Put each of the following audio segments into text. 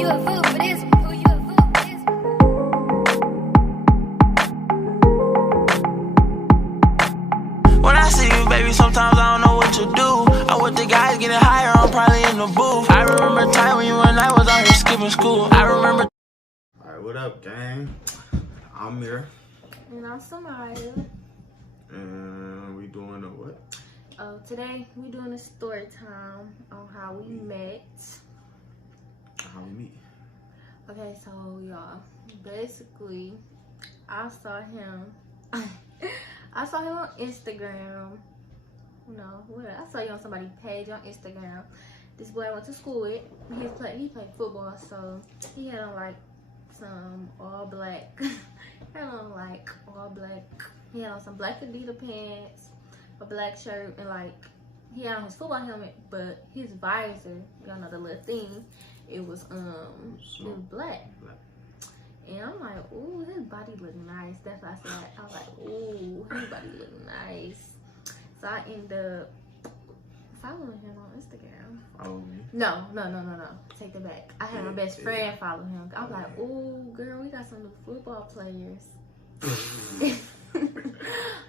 you a fool for this one? Who you a fool for this one? When I see you, baby, sometimes I don't know what to do. I'm with the guys getting higher, I'm probably in the booth. I remember a time when you and I was out here skipping school. I remember. Alright, what up, gang? I'm Mir. And I'm Samaya. And we doing a what? Today we doing a story time on how we met. How we meet. Okay, so y'all, basically, I saw him. I saw him on Instagram. No, what? I saw you on somebody's page on Instagram. This boy I went to school with. He played football, so he had on like some all black. He had on some black Adidas pants, a black shirt, and like he had on his football helmet, but his visor, y'all know the little thing, it was black. And I'm like, ooh, his body look nice. That's what I said. I was like, ooh, his body look nice. So I ended up following him on Instagram. Follow me? No. Take that back. I had my best friend follow him. I was like, ooh, girl, we got some new football players.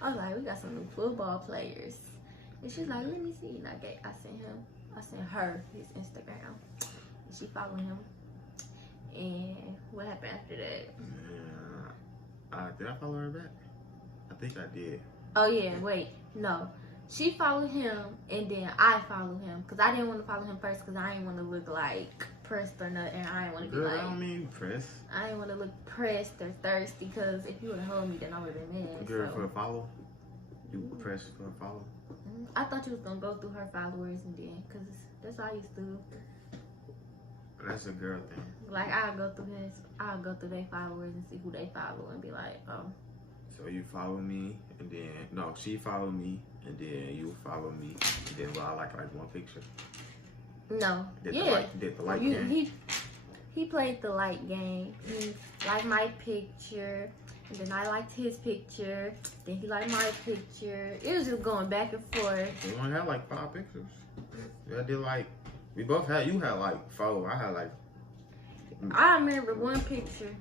I was like, we got some new football players. And she's like, let me see. And I sent her his Instagram. And she followed him. And what happened after that? Yeah. Did I follow her back? I think I did. Oh yeah, wait, no. She followed him and then I followed him. Cause I didn't want to follow him first cause I didn't want to look like pressed or nothing. I didn't want to be like, I don't mean pressed. I didn't want to look pressed or thirsty cause if you would have held me then I would have been mad. Girl, So. for a follow? You press for a follow? I thought you was gonna go through her followers and then, cause that's how I used to do. That's a girl thing. Like I'll go through their followers and see who they follow and be like, oh. So you follow me, and then she followed me, and then you follow me, and then I like one picture. No. Did yeah. the light game? He played the light game. He liked my picture, and then I liked his picture. Then he liked my picture. It was just going back and forth. We only had like 5 pictures. Yeah, I did like. We both had. You had like 4. I had like. I remember one picture.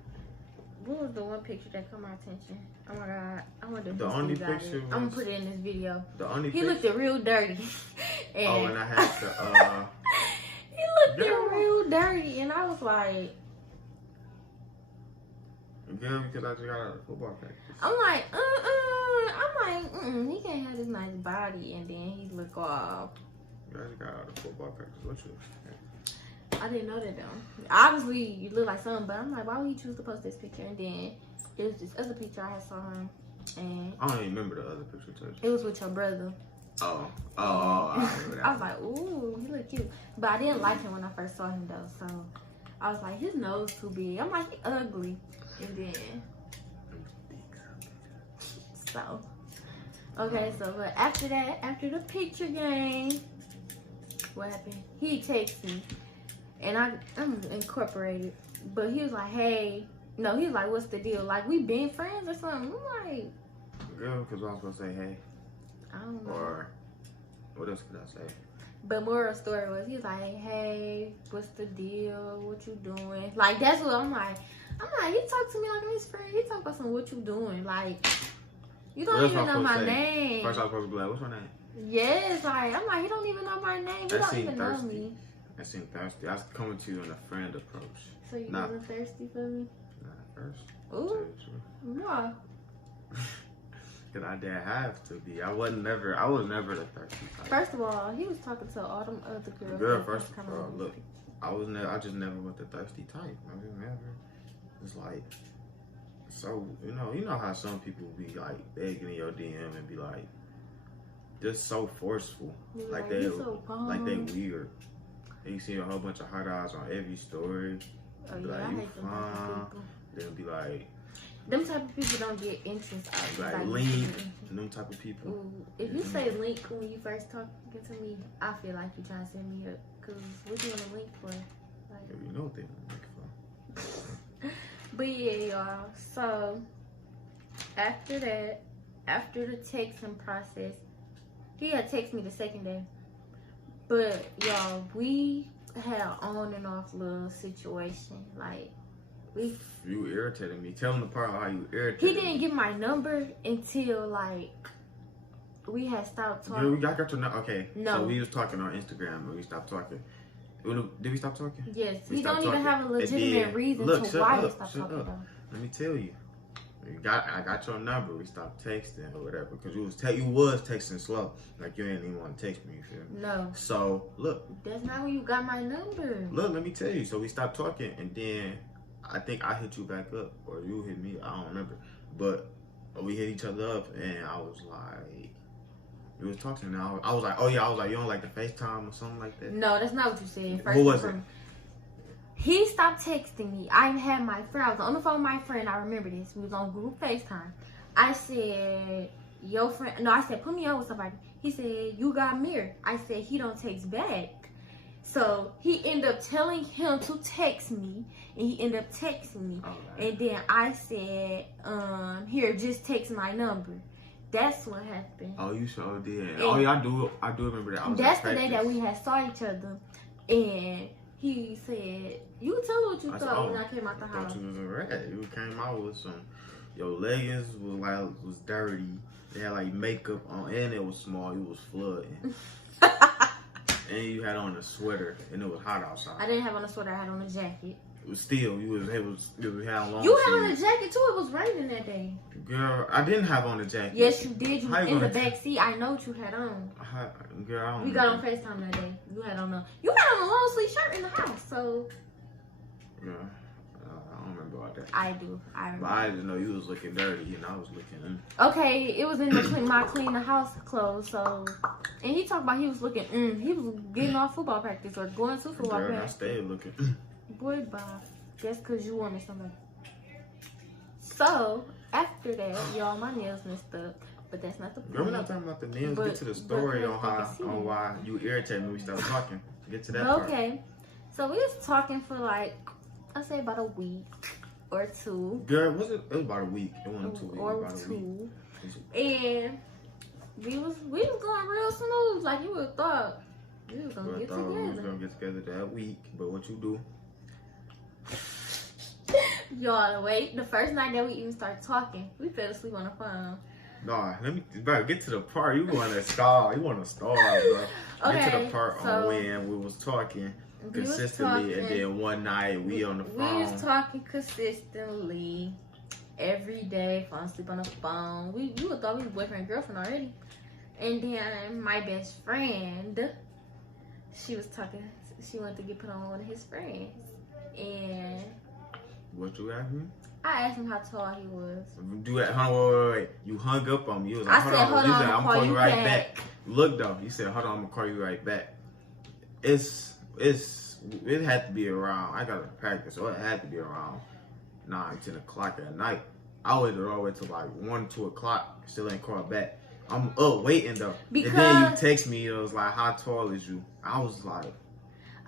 What was the one picture that caught my attention? Oh my god! I wonder if The only picture I'm gonna put it in this video. The only. He looked real dirty. And and I had the. He looked real dirty, and I was like. Yeah, because I just got out of football practice. I'm like, he can't have this nice body, and then he look off. I just got out of football practice. What's your? I didn't know that though. Obviously, you look like something, but I'm like, why would he choose to post this picture? And then there's this other picture I saw him, and I don't even remember the other picture. it was with your brother. Oh, I remember that. I was like, ooh, he look cute, but I didn't like him when I first saw him though. So I was like, his nose too big. I'm like, he ugly, and then so okay, so but after that, after the picture game, what happened? He texted me. And I'm incorporated. But he was like, hey. No, he was like, what's the deal? Like, we been friends or something? I'm like... Girl, because I was going to say, hey. I don't know. Or, what else could I say? But moral story was, he was like, hey, what's the deal? What you doing? Like, that's what I'm like, he talked to me like his friend. He talked about some, what you doing? Like, you don't even know my name. First I was supposed to be like, what's my name? Yes, like, I'm like, he don't even know my name. He don't even know me. I seemed thirsty. I was coming to you in a friend approach. So you wasn't thirsty for me? Not at first. Ooh. Why? Because I didn't have to be. I was never the thirsty type. First of all, he was talking to all them other girls. Girl, first of all, look, I just never was the thirsty type. I just never. It's like, so, you know how some people be like begging in your DM and be like, just so forceful. Like they weird. And you see a whole bunch of hot eyes on every story. Oh, be yeah, like, I you hate them type of people. They'll be like, them type of people don't get interest out. Like link, them type of people. Ooh, if you say link when you first talking to me, I feel like you're trying to set me up. Cause what you want to link for? Like, yeah, you know what they want to link for. But yeah, y'all. So after that, after the texting process, he had texted me the second day. But y'all, we had an on and off little situation. Like, You irritated me. Tell him the part how you irritated he didn't get my number until like we had stopped talking. Girl, I got your number. Okay. No. So we was talking on Instagram and we stopped talking. Did we stop talking? Yes. We He don't stopped even talking. have a It legitimate did. reason Look, to shut why up, we stopped shut talking up. though. Let me tell you. I got your number. We stopped texting or whatever because you was texting slow. Like you didn't even want to text me. You feel me? No. So look, That's not when you got my number. let me tell you. So we stopped talking, and then I think I hit you back up, or you hit me. I don't remember, but we hit each other up, and I was like, we was talking. And I was like, oh yeah, I was like, you don't like the FaceTime or something like that? No, that's not what you said. What was it? He stopped texting me. I had my friend. I was on the phone with my friend. I remember this. We was on Google FaceTime. I said, your friend. No, I said, put me on with somebody. He said, you got married. I said, he don't text back. So he ended up telling him to text me. And he ended up texting me. Okay. And then I said, here, just text my number. That's what happened. Oh, you sure did. And Oh yeah, I do remember that. I was that's at the day practice. that we had saw each other. And he said, you tell me what you I said, thought when oh, I came out the I house. thought you was a rat. You came out with some. Your leggings was dirty. They had like makeup on, and it was small. You was flooding, and you had on a sweater, and it was hot outside. I didn't have on a sweater. I had on a jacket. It was still you had on long. You had on a sleeves. jacket too. It was raining that day. Girl, I didn't have on a jacket. Yes, you did. You How was you in the gonna back seat. I know what you had on. Girl, I don't We got on remember. FaceTime that day. You had on a long sleeve shirt in the house. So Girl, I don't remember about that. I do. I But remember. I didn't know you was looking dirty, and I was looking. Okay, it was in the my clean the house clothes. So, and he talked about he was looking. He was getting off football practice or going to football Girl, I practice. stayed looking. Boy, bye. That's because you wanted somebody. So, after that, y'all, my nails messed up. But that's not the point. Girl, we're not talking about the nails. But- Get to the story but on I can see on it. why you irritated me when we started talking. Get to that part. Okay. So, we was talking for like, I'd say about a week or two. Girl, it was about a week. It wasn't 2 weeks. It Or was about a week. two. And we was going real smooth. Like, you would have thought we was going to But I get thought we was together. gonna get together that week. But what you do? Y'all, wait. The first night that we even started talking, we fell asleep on the phone. Nah, bro, get to the part. You want to stall. You want to stall, bro. Get to Okay, the part so on when we was talking we was consistently, and talking. then one night we on the We phone. was talking consistently every day, falling asleep on the phone. We would thought we was boyfriend and girlfriend already. And then my best friend, she was talking. She wanted to get put on one of his friends, and What you asked me? I asked him how tall he was. Do that. Wait. You hung up on me. You was like, I said, hold You on, said, I'ma I'm call calling you you right back. back. Look though, you said, hold on, I'm gonna call you right back. It had to be around. I got to practice, so it had to be around 9-10 o'clock at night. I waited all the way till like 1-2 o'clock. Still ain't called back. I'm up waiting though. And then you text me. It was like, how tall is you? I was like,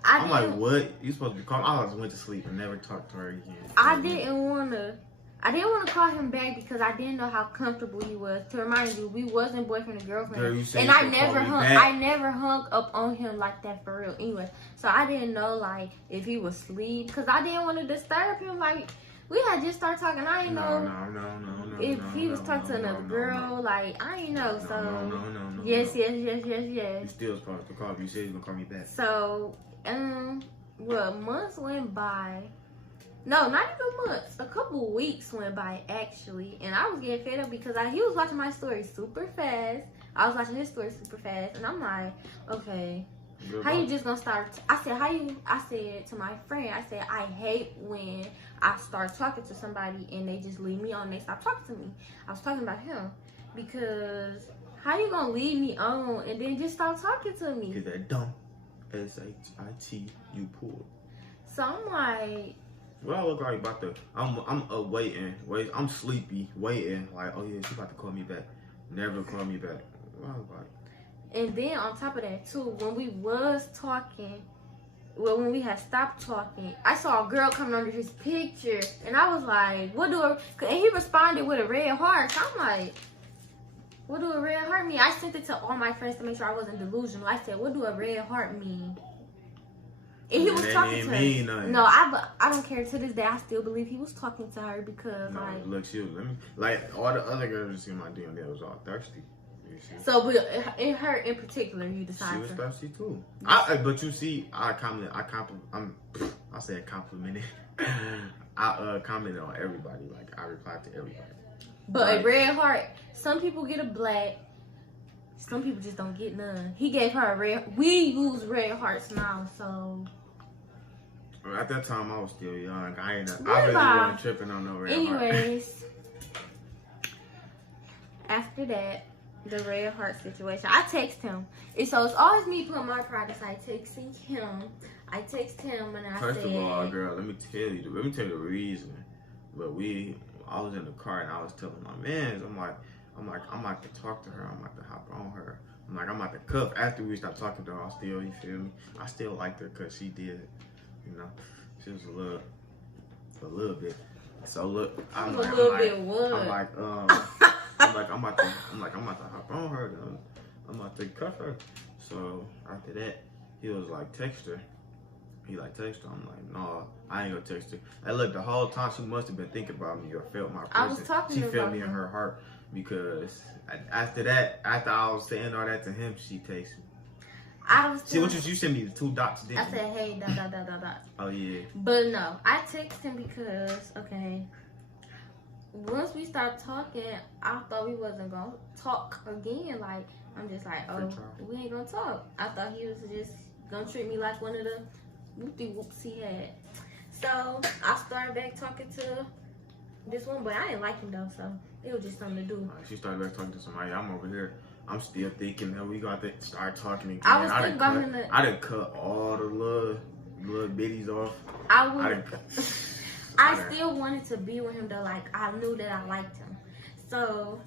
I'm like, what? You supposed to be calling? I just went to sleep and never talked to her again. I didn't want to call him back because I didn't know how comfortable he was. To remind you, we wasn't boyfriend and girlfriend. Girl, you said And you I could never call me hung back. I never hung up on him like that for real anyway. So I didn't know like if he was asleep because I didn't want to disturb him. Like we had just started talking. I didn't know No. if he was talking to another girl. Like I didn't know. So No. yes. You still supposed to call me. You said you was gonna call me back. So well, months went by. No, not even months. A couple weeks went by actually, and I was getting fed up because he was watching my story super fast. I was watching his story super fast, and I'm like, okay, how you just gonna start? I said to my friend, I said I hate when I start talking to somebody and they just leave me on. And they stop talking to me. I was talking about him because how you gonna leave me on and then just stop talking to me? Get that dumb SHIT you pulled. So I'm like. Well, I look like about to. I'm up waiting. I'm sleepy, waiting. Like, oh yeah, she about to call me back. Never call me back. Well, I was like, and then on top of that too, when we was talking, well, when we had stopped talking, I saw a girl coming under his picture, and I was like, "What do a?" And he responded with a red heart. So I'm like, "What do a red heart mean?" I sent it to all my friends to make sure I wasn't delusional. I said, "What do a red heart mean?" And he was That talking ain't to mean her. nothing. No, I don't care to this day. I still believe he was talking to her because No, like. look, she was like all the other girls in my DM that was all thirsty. You see? So, but in her in particular, you She decided was to. thirsty too. But you see, I said complimented. I commented on everybody. Like I replied to everybody. But Right. a red heart. Some people get a black. Some people just don't get none. He gave her a red. We use red hearts now, so. At that time, I was still young. I What really about- wasn't tripping on no red heart. Anyways, after that, the red heart situation, I text him. And so it's always me putting my pride aside, texting him. I text him and I First said, of all, girl, let me tell you the reason. But I was in the car and I was telling my man, I'm about to talk to her. I'm about to hop on her. I'm about to cuff. After we stopped talking to her, you feel me? I still liked her because she did, you know, she was a little bit. So look, I'm about to hop on her. Then. I'm about to cuff her. So after that, he was like, text her. He like text her. I'm like, no, I ain't gonna text her. And look, the whole time she must have been thinking about me or felt my presence. I was talking She about felt me in him. her heart because after that, after I was saying all that to him, she texted me. I was. See, you sent me the 2 dots, didn't I you? said, hey, ... Oh yeah. But no, I text him because, okay, once we start talking, I thought we wasn't gonna talk again. Like, I'm just like, oh, we ain't gonna talk. I thought he was just gonna treat me like one of the whoopty-whoops he had. So I started back talking to this one, but I didn't like him though, so it was just something to do. She started back talking to somebody. I'm over here. I'm still thinking that we got to start talking again. I was thinking about him. I done cut all the little bitties off. I still wanted to be with him though. Like I knew that I liked him. So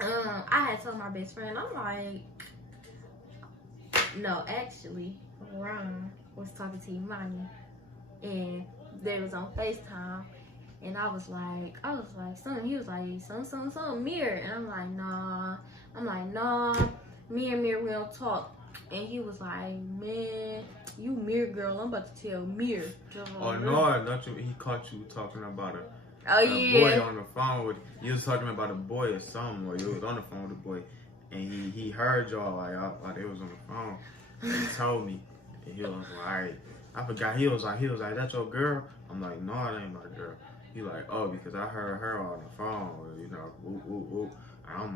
I had told my best friend, I'm like, no, actually, Ron was talking to Imani, and they was on FaceTime, and I was like, son. He was like, son, Mirror, and I'm like, nah. Me and Mirror, we don't talk. And he was like, man, you Mirror girl, I'm about to tell Mirror. Oh no, not you. He caught you talking about Oh a yeah. boy on the phone with you. Was talking about a boy or something, or you was on the phone with a boy, and he heard y'all like they was on the phone. And he told me, and he was like, I forgot. He was like, that's your girl. I'm like, no, it ain't my girl. He like, oh, because I heard her on the phone, you know, ooh. And I'm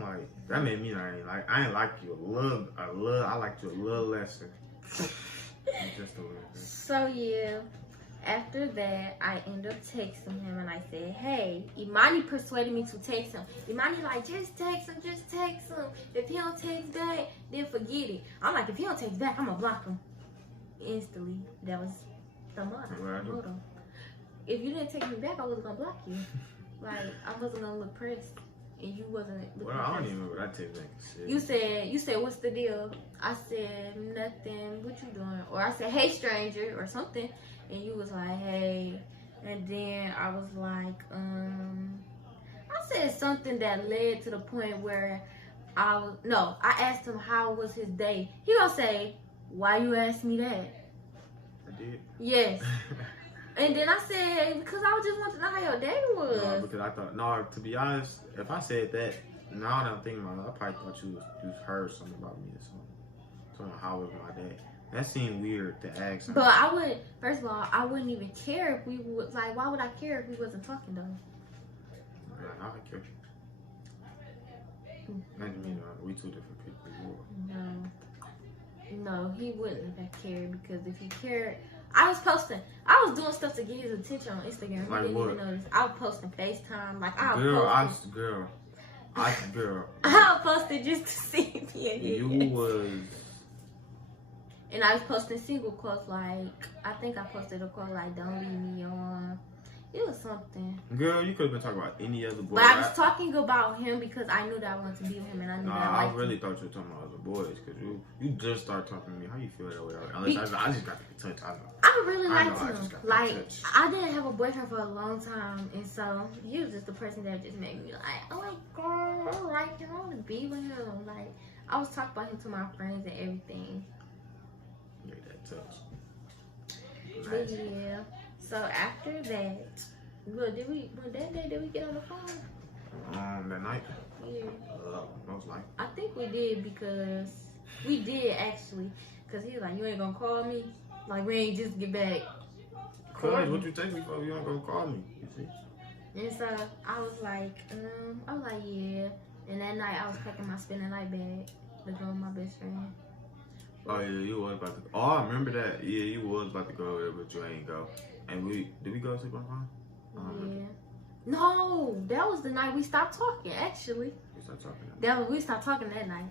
like, that made me I ain't like you a little. I liked you a little lesser. Just a little bit. So yeah, after that, I ended up texting him and I said, hey, Imani persuaded me to text him. Imani like, just text him. If he don't text back, then forget it. I'm like, if he don't text back, I'm gonna block him instantly. That was the motto. If you didn't text me back, I wasn't gonna block you. Like, I wasn't gonna look pressed. And you wasn't looking Well, I don't pressed. even remember that text back. You said, what's the deal? I said, nothing. What you doing? Or I said, hey, stranger, or something. And you was like, hey. And then I was like, I said something that led to the point where I asked him how was his day. He gonna say, why you asked me that? I did. Yes. And then I said, because I just wanted to know how your day was. No, because I thought, to be honest, if I said that, now that I'm thinking about it, I probably thought you heard something about me or something. Something how was my day. That seemed weird to ask. But I wouldn't, first of all, I wouldn't even care if we would, like, why would I care if we wasn't talking though? I don't care. Imagine me, we two different people. No, he wouldn't have cared because if he cared, I was doing stuff to get his attention on Instagram. Like he didn't what? even notice. I was posting FaceTime. Like I posted just to see if he had You it. was. And I was posting single quotes like, I think I posted a quote like, don't leave me on. It was something. Girl, you could have been talking about any other boy. But I was talking about him because I knew that I wanted to be with him and I knew that I I liked really him. thought you were talking about other boys because you just started talking to me. How you feel that way? Unless I just got to touch. I really I liked know, I him. just got that Like, touch. I didn't have a boyfriend for a long time, and so he was just the person that just made me like, oh my god, I like him, I want to be with him. Like, I was talking about him to my friends and everything. Yeah, that touch. But yeah. So after that, what that day did we get on the phone? That night. Yeah. Most likely. I think we did because we did actually. Cause he was like, you ain't gonna call me. Like we ain't just get back. Cause what you text me for? You ain't gonna call me. You see? And so I was like, yeah. And that night I was packing my spending night bag to go with my best friend. Oh yeah, you was about to. Oh, I remember that. Yeah, you was about to go there, but you ain't go. And did we go sleep on the phone? Yeah. No, that was the night we stopped talking. Actually, We started talking. we stopped talking that night.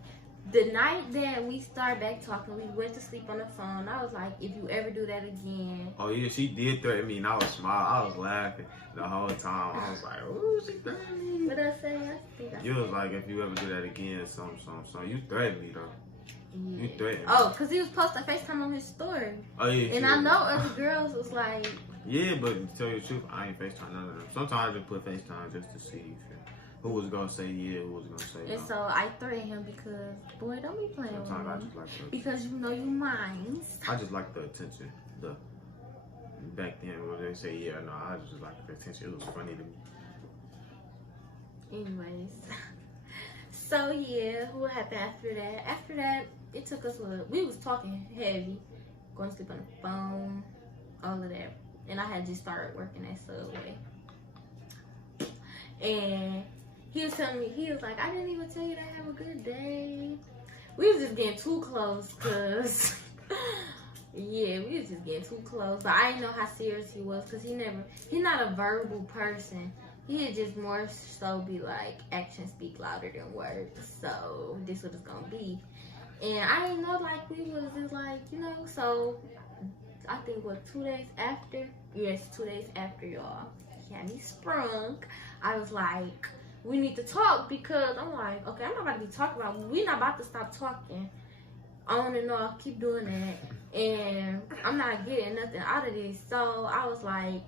The night that we started back talking, we went to sleep on the phone. I was like, if you ever do that again. Oh yeah, she did threaten me, and I was smiling. I was laughing the whole time. I was like, "Ooh, she threatened me." What I say? I think I You was like, if you ever do that again, something. You threatened me though. yeah. You threatened me. Oh, because he was posting FaceTime on his story. Oh yeah. And sure. I know other girls was like, Yeah, but to tell you the truth, I ain't FaceTime none of them. Sometimes I just put FaceTime just to see who was gonna say yeah, who was gonna say no. and so I threatened him because, boy, don't be playing with Sometimes I me. just like the, Because you know you mines. I just like the attention. Back then when they say yeah, no, I just like the attention. It was funny to me. Anyways. So yeah, what happened after that? After that, it took us we was talking heavy, going to sleep on the phone, all of that. And I had just started working at Subway. And he was telling me, he was like, I didn't even tell you to have a good day. We was just getting too close, cause yeah, we was just getting too close. But I didn't know how serious he was, cause he's not a verbal person. He'd just more so be like, actions speak louder than words. So this what it's gonna be. And I didn't know, like, we was just like, so I think 2 days after? Yes, 2 days after, y'all. Candy sprung. I was like, we need to talk, because I'm like, okay, I'm not about to be talking about, we're not about to stop talking on and off, keep doing that, and I'm not getting nothing out of this. So I was like,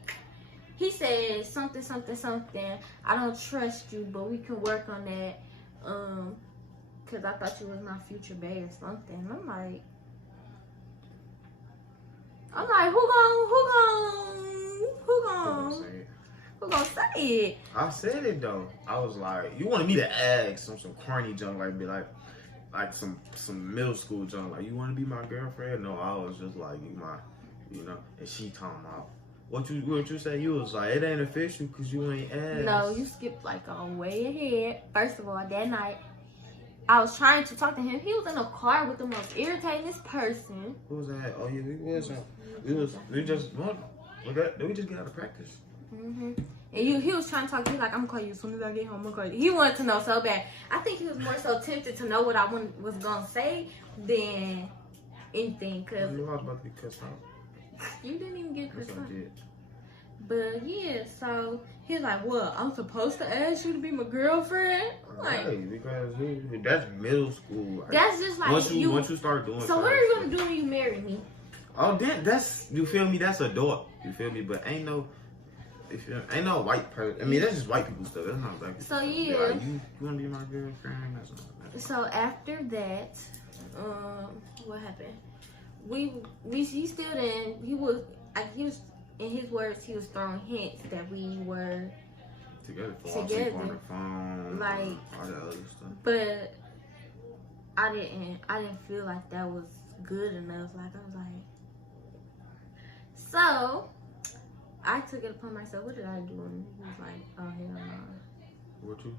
he said something, I don't trust you, but we can work on that, because I thought you was my future bae or something. I'm like, who gonna say it? I said it though. I was like, you wanted me to ask some corny junk, like be like some middle school junk, like you want to be my girlfriend? No, I was just like, and she talking about what you say. You was like, it ain't official because you ain't asked. No, you skipped like a way ahead. First of all, that night I was trying to talk to him. He was in a car with the most irritatingest person. Who was that? Oh yeah, we just get out of practice. And he was trying to talk to me like, I'm gonna call you as soon as I get home. I'm gonna call you. He wanted to know so bad. I think he was more so tempted to know what I was gonna say than anything. I Cause knew I was about to be cussed out. you didn't even get Yes, this I one. did. But yeah, so he was like, "What? I'm supposed to ask you to be my girlfriend?" I'm like, Right, because that's middle school. that's just like once you start doing. So what are you gonna do when you marry me? Oh, that's you feel me? That's adult. You feel me? But ain't no white person. I mean, that's just white people stuff. That's not black people. So stuff. yeah. Like, you wanna be my girlfriend? That's So after that, what happened? He still didn't. He was in his words, he was throwing hints that we were together for on the phone, like all that other stuff. But I didn't feel like that was good enough. Like I was like, so I took it upon myself. What did I do? And he was like, oh hell no. What you?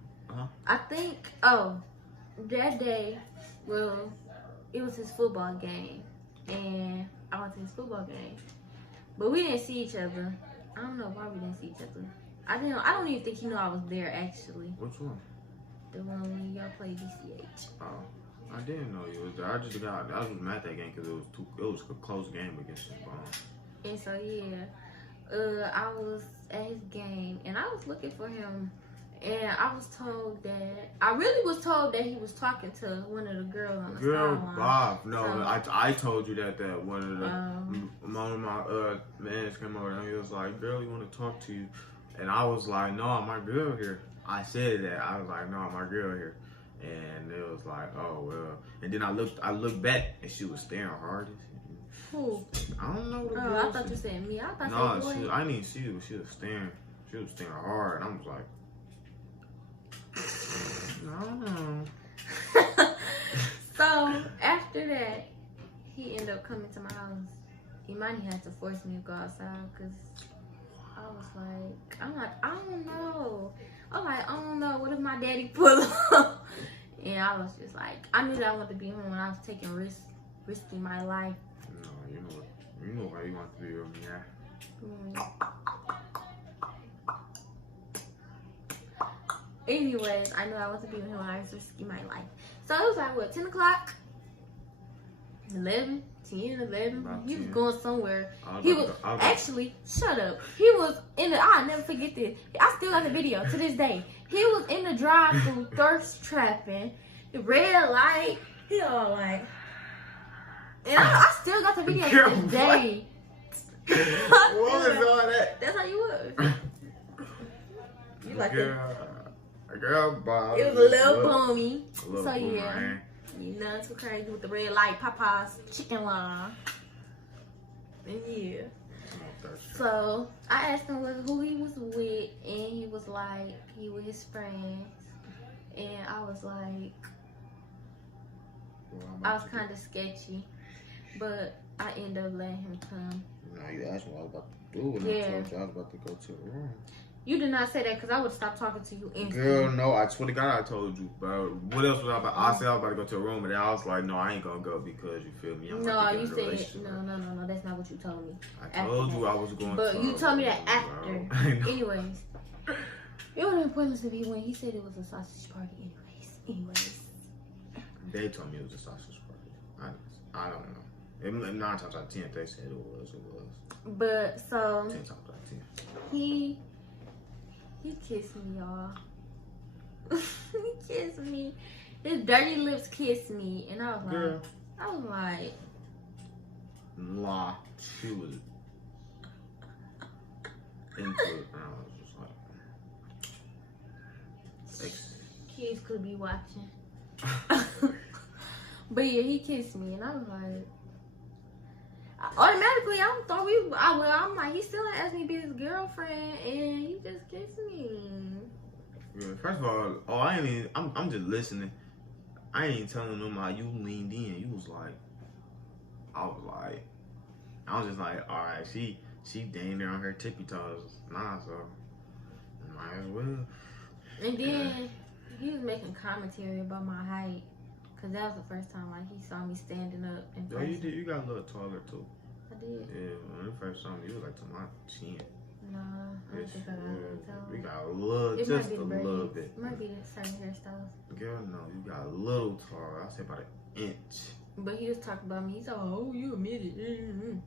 I think that day, well, it was his football game, and I went to his football game, but we didn't see each other. I don't know why we didn't see each other. I don't even think he knew I was there actually. Which one? The one when y'all played DCH. Oh, I didn't know you was there. I was mad at that game because it was a close game against the Bomb. And so yeah, I was at his game and I was looking for him. And I was told that he was talking to one of the girls on the sideline. Bob. No, So, I told you that one of my mans came over and he was like, girl, we want to talk to you. And I was like, no, my girl here. I said that. I was like, no, my girl here. And it was like, oh well. And then I looked back, and she was staring hard. Who? I don't know. The Oh, girl I thought you said me. I thought no, you said boy. I didn't even see her. She was staring. She was staring hard. I was like, I don't know. So after that, he ended up coming to my house. Imani had to force me to go outside because I was like, I don't know. I'm like, I don't know. What if my daddy pull up? And I was just like, I knew that I wanted to be home when I was taking risking my life. No, you know why you want to be with me, yeah. Anyways, I knew I wasn't being him when I was risking my life. So it was like, what, 10 o'clock? 11? 10, 11? About He was 10. going somewhere. I He was was, about- actually, shut up. He was in the, I'll never forget this. I still got the video to this day. He was in the drive-thru thirst trapping, the red light. He all like, and I still got the video Girl, to this day. What was all that? That's how you was. You like that? Girl, Bob. It was a little boomy. A little So boomer, yeah, man. you know, too crazy with the red light, Papa's chicken line. And yeah. So I asked him who he was with, and he was like, he with his friends. And I was like, I was kind of sketchy, but I ended up letting him come. No, you asked me what I was about to do when I Yeah. told you I was about to go to the room. You did not say that because I would have stopped talking to you instantly. Girl, no, I swear to God I told you, bro. What else was I about? I said I was about to go to a room, and then I was like, no, I ain't gonna go because you feel me. I'm No, about to you get in a said relationship. no. That's not what you told me. I told after you that. I was going But to you a told me that room, after. bro. I know. Anyways, it would have been pointless to be when he said it was a sausage party. Anyways. They told me it was a sausage party. I don't know. 9 times out of 10, they said it was. But so 10 times out of 10. he kissed me, y'all. He kissed me. His dirty lips kissed me, and I was Girl, like, la, she was into it, and I was just like, kids could be watching. But yeah, he kissed me, and I was like, automatically, I'm like, he still asked me to be his girlfriend, and he just kissed me. yeah, first of all, I'm just listening. I ain't telling them how you leaned in. You was like, I was just like, all right, she dang there on her tippy toes. Nah, so might as well. And then he was making commentary about my height, cause that was the first time like he saw me standing up in Yo, person. you got a little taller too. I did. Yeah, when you first saw me, you was like to my chin. No, I don't think I got a We little. got a little, It just might be a the little braids. bit. It might be the certain hairstyles. Girl, no, you got a little taller. I say about an inch. But he was talking about me. He's like, oh, you admitted. Mm-hmm.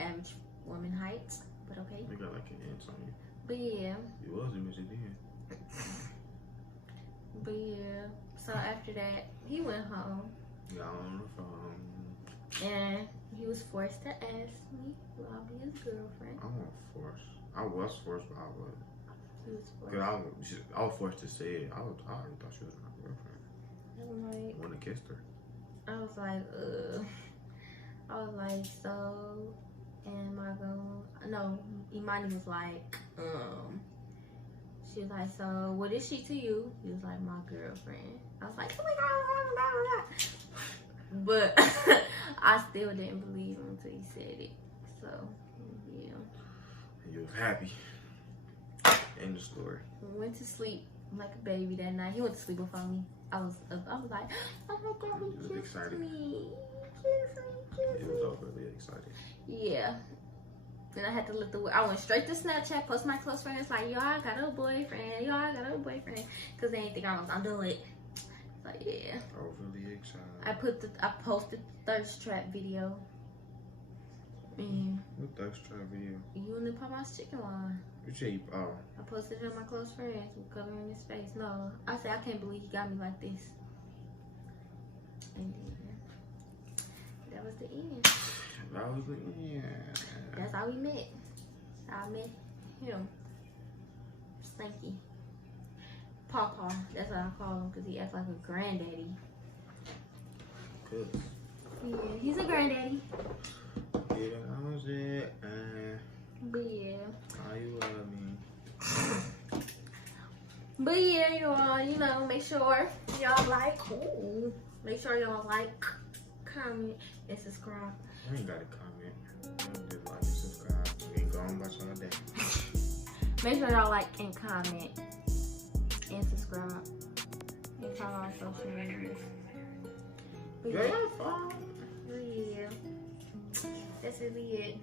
Average woman height, but okay. You got like an inch on you. But yeah, You was a midget then. but yeah. So after that, he went home. Got on the phone. And he was forced to ask me, will I be his girlfriend? I wasn't forced. I was forced, but I wasn't. He was forced. Cause I was forced to say it. I already thought she was my girlfriend. I'm like, I wouldn't have kissed her. I was like, so, am I gonna, no, Imani was like, she was like, so, what is she to you? He was like, my girlfriend. I was like, oh my God. But I still didn't believe him until he said it. So, yeah. And you was happy. End of story. Went to sleep like a baby that night. He went to sleep before me. I was like, oh my God, You he was kissed excited. me. He He was overly excited. Yeah. And I had to look I went straight to Snapchat, post my close friends like, yo, I got a boyfriend. Yo, I got a boyfriend. Because they didn't think I was gonna do it. Like, yeah. Overly excited. I posted the thirst trap video. And What thirst trap video? you and the Papa's chicken line. You say, oh. I posted it on my close friends with covering his face. No, I said, I can't believe he got me like this. And then, that was the end. That was the end. That's how we met. That's how I met him. Stanky. Pawpaw. That's what I call him because he acts like a granddaddy. Good. Yeah, he's a granddaddy. Yeah, that was it. But yeah. How you love me? But yeah, y'all, you know, make sure y'all like, make sure y'all like, comment, and subscribe. I ain't got a comment. Just like and subscribe. We ain't going by y'all day. Make sure y'all like and comment and subscribe. And follow on social media. But Yeah, fine. yeah, that's really it.